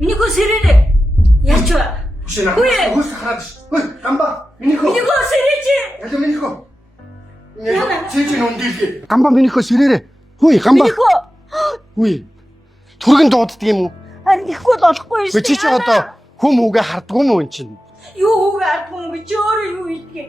Минийхөө сэрээрээ. Яач вэ? Хөөе. Хөөс хараад ш. Хөөе, гамба. Минийхөө сэрээч. Яло минийхөө. Чичи нүндилгээ. Гамба минийхөө сэрээрээ. Хөөе, гамба. Хөөе. Түргэн дууддаг юм уу? Харин ихгүй л болохгүй шүү. Чи одоо хүм үгээ хардггүй юм энэ чинь? Юу үгээ хардггүй юм би ч өөрөө юу хийдгээ.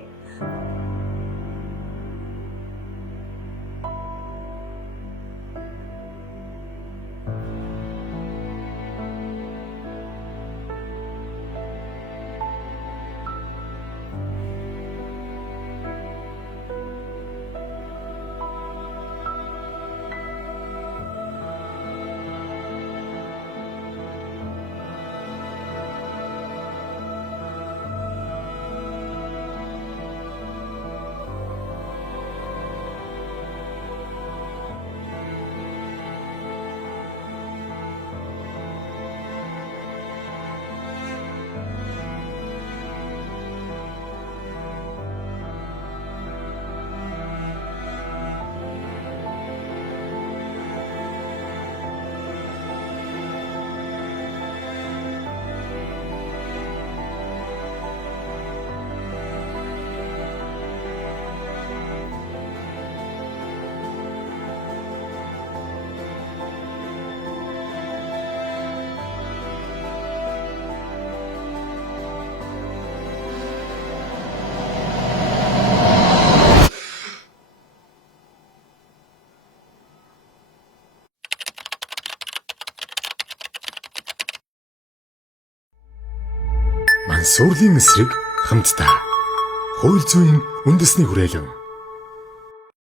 Мансуурлын эсрэг хамтдаа хууль зүйн үндэсний хүрээлэн